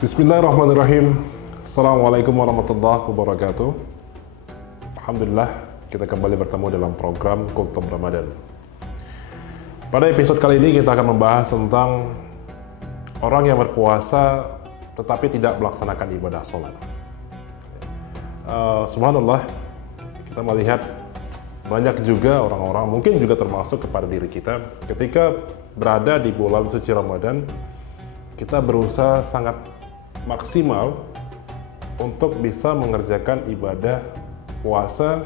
Bismillahirrahmanirrahim. Assalamualaikum warahmatullahi wabarakatuh. Alhamdulillah, kita kembali bertemu dalam program Kultum Ramadan. Pada episode kali ini kita akan membahas tentang orang yang berpuasa tetapi tidak melaksanakan ibadah sholat. Subhanallah, kita melihat banyak juga orang-orang, mungkin juga termasuk kepada diri kita, ketika berada di bulan suci Ramadan, kita berusaha sangat maksimal untuk bisa mengerjakan ibadah puasa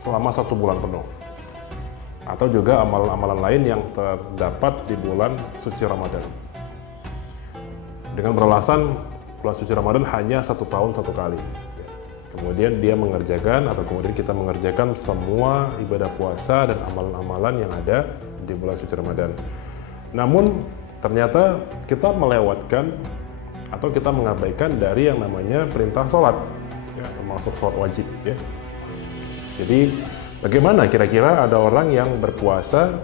selama 1 bulan penuh, atau juga amalan-amalan lain yang terdapat di bulan suci Ramadan, dengan beralasan bulan suci Ramadan hanya 1 tahun 1 kali. Kemudian dia mengerjakan, atau kemudian kita mengerjakan semua ibadah puasa dan amalan-amalan yang ada di bulan suci Ramadan. Namun ternyata kita melewatkan atau kita mengabaikan dari yang namanya perintah sholat, ya, termasuk sholat wajib, ya. Jadi bagaimana kira-kira ada orang yang berpuasa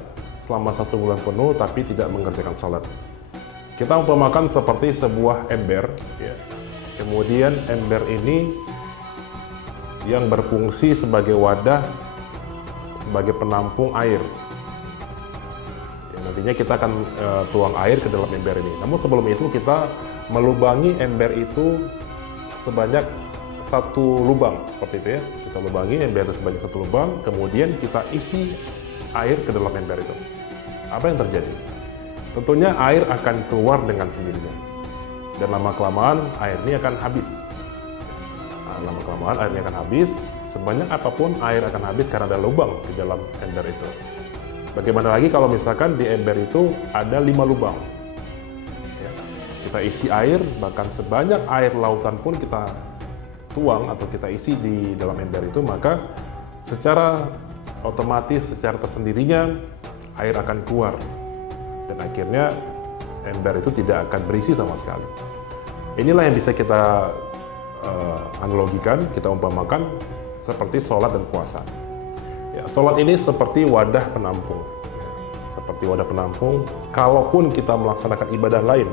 selama 1 bulan penuh tapi tidak mengerjakan sholat? Kita umpamakan seperti sebuah ember, ya. Kemudian ember ini yang berfungsi sebagai wadah, sebagai penampung air. Nantinya kita akan tuang air ke dalam ember ini. Namun sebelum itu kita melubangi ember itu sebanyak 1 lubang, seperti itu, ya. Kita lubangi ember itu sebanyak 1 lubang, kemudian kita isi air ke dalam ember itu. Apa yang terjadi? Tentunya air akan keluar dengan sendirinya, dan lama-kelamaan air ini akan habis. Lama-kelamaan air ini akan habis. Sebanyak apapun air akan habis karena ada lubang di dalam ember itu. Bagaimana lagi kalau misalkan di ember itu ada 5 lubang, ya, kita isi air, bahkan sebanyak air lautan pun kita tuang atau kita isi di dalam ember itu, maka secara otomatis, secara tersendirinya air akan keluar, dan akhirnya ember itu tidak akan berisi sama sekali. Inilah yang bisa kita analogikan, kita umpamakan seperti sholat dan puasa. Ya, sholat ini seperti wadah penampung, seperti wadah penampung. Kalaupun kita melaksanakan ibadah lain,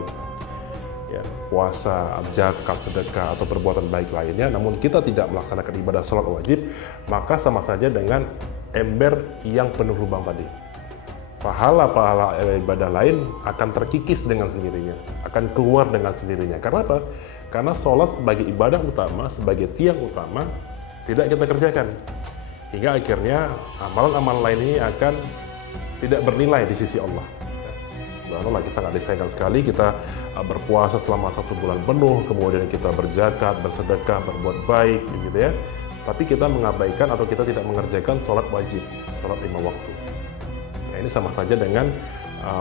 ya, puasa, zakat, sedekah, atau perbuatan baik lainnya, namun kita tidak melaksanakan ibadah sholat wajib, maka sama saja dengan ember yang penuh lubang tadi. Pahala-pahala ibadah lain akan terkikis dengan sendirinya, akan keluar dengan sendirinya. Karena apa? Karena sholat sebagai ibadah utama, sebagai tiang utama, tidak kita kerjakan. Hingga akhirnya amalan-amalan lain ini akan tidak bernilai di sisi Allah. Subhanallah, sangat disayangkan sekali kita berpuasa selama 1 bulan penuh, kemudian kita berzakat, bersedekah, berbuat baik, gitu, ya. Tapi kita mengabaikan atau kita tidak mengerjakan sholat wajib, sholat 5 waktu. Nah, ini sama saja dengan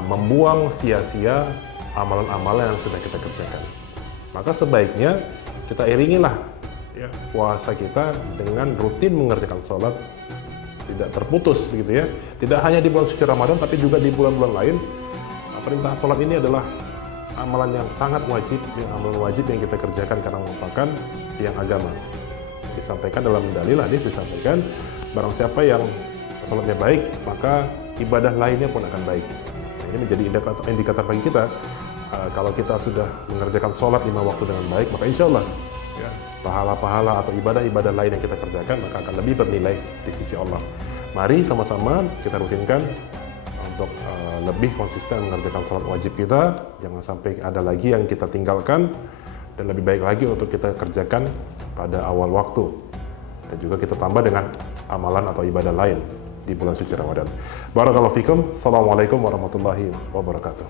membuang sia-sia amalan-amalan yang sudah kita kerjakan. Maka sebaiknya kita iringilah, ya, puasa kita dengan rutin mengerjakan sholat, tidak terputus, begitu, ya. Tidak hanya di bulan suci Ramadan, tapi juga di bulan-bulan lain. Perintah sholat ini adalah amalan yang sangat wajib, amalan wajib yang kita kerjakan karena merupakan tiang agama. Disampaikan dalam dalil hadis, disampaikan barang siapa yang sholatnya baik, maka ibadah lainnya pun akan baik. Nah, ini menjadi indikator bagi kita. Kalau kita sudah mengerjakan sholat 5 waktu dengan baik, maka insya Allah, ya, pahala-pahala atau ibadah-ibadah lain yang kita kerjakan maka akan lebih bernilai di sisi Allah. Mari sama-sama kita rutinkan untuk lebih konsisten mengerjakan sholat wajib kita. Jangan sampai ada lagi yang kita tinggalkan, dan lebih baik lagi untuk kita kerjakan pada awal waktu, dan juga kita tambah dengan amalan atau ibadah lain di bulan suci Ramadan. Barakallahu fikum. Assalamualaikum warahmatullahi wabarakatuh.